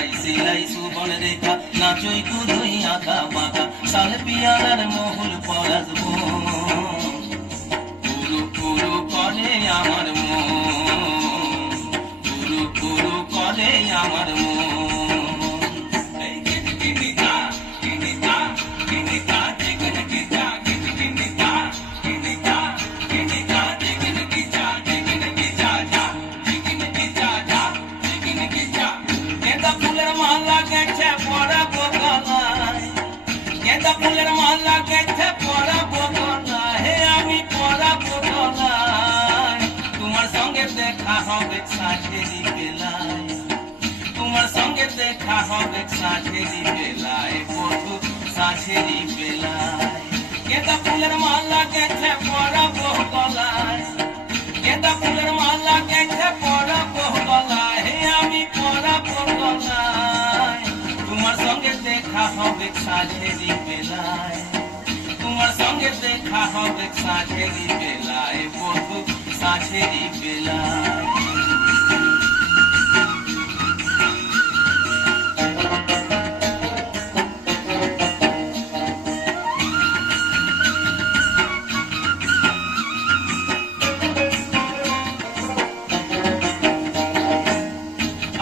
পাতায় সিলাই সুবন রেখা নাচই কুদই আঁকা বাঁকা সাল পিয়ালার মহুল পরাজবো পুরু পুরু করে আমার মন পুরু পুরু করে আমার মন ফুলের মালা গেছে পরাবো গলায় হে আমি পরাবো গলায় তোমার সঙ্গে দেখা হবে সাঁঝেরি বেলায় তোমার সঙ্গে দেখা হবে সাঁঝেরি বেলায় বধু সাঁঝেরি বেলায় গেঁদা ফুলের মালা গেছে পরাবো গলায় গেঁদা ফুলের মালা গেছে পরাবো গলায় হে আমি পরাবো গলায় তোমার সঙ্গে দেখা হবে সাঁঝেরি বেলায় তোমার সঙ্গে দেখা হবে সাঁঝেরি বেলায় বধু সাঁঝেরি বেলায়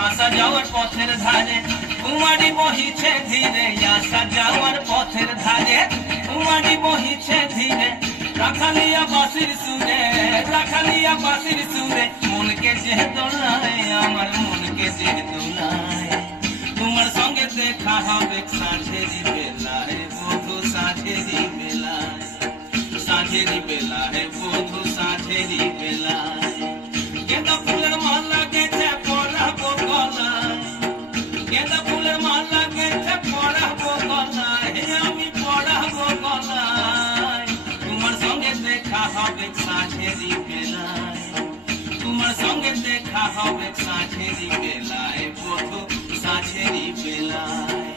আসা যাওয়ার পথের ধারে কুমারী বহিছে ধীরে আসা যাওয়ার পথের ধারে কুমারী বহিছে ধীরে রাখালিয়া বাঁশির সুরে রাখালিয়া বাঁশির সুরে মনকে যে দোলায় আমার মনকে যে দোলায় তোমার সঙ্গে দেখা হবে সাঁঝেরি বেলায় বধু সাঁঝেরি বেলায় সাঁঝেরি বেলায় বধু সাঁঝেরি বেলায় গেঁদা ফুলের মালা গেছে পরাবো গলায় গেঁদা ফুলের মালা গেছে পরাবো গলায় হে আমি পরাবো গলায় তোমার সঙ্গে দেখা হবে সাঁঝেরি বেলায় তোমার সঙ্গে দেখা হবে সাঁঝেরি বেলায় বধু সাঁঝেরি বেলায়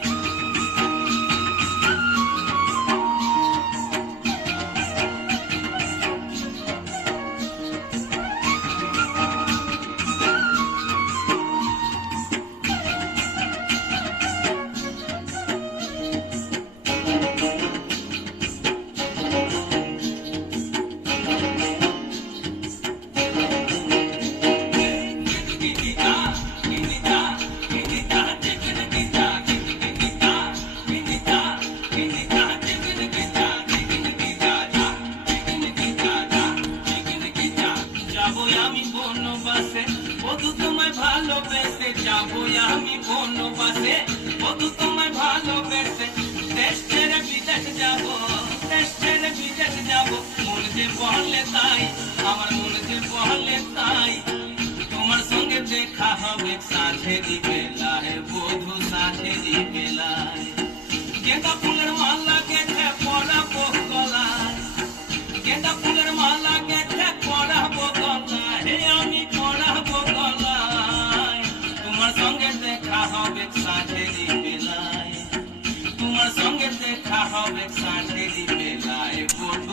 আমি বনবাসে বধু তোমায় ভালোবেসে যাবো আমি বনবাসে বধু তোমায় ভালোবেসে দেশ ছেড়ে বিদেশ যাবো দেশ ছেড়ে বিদেশ যাবো মন যে বলে তাই আমার মন যে বলে তাই তোমার সঙ্গে দেখা হবে সাঁঝেরি বেলায় বধু সাঁঝেরি বেলায় গেঁদা ফুলের মালা গেছে পরাবো গলায় গেঁদা ফুলের মালা গেছে পরাবো গলায় হে আমি পরাবো গলায় তোমার সঙ্গে দেখা হবে সাঁঝেরি বেলায় তোমার সঙ্গে দেখা হবে সাঁঝেরি বেলায় বধু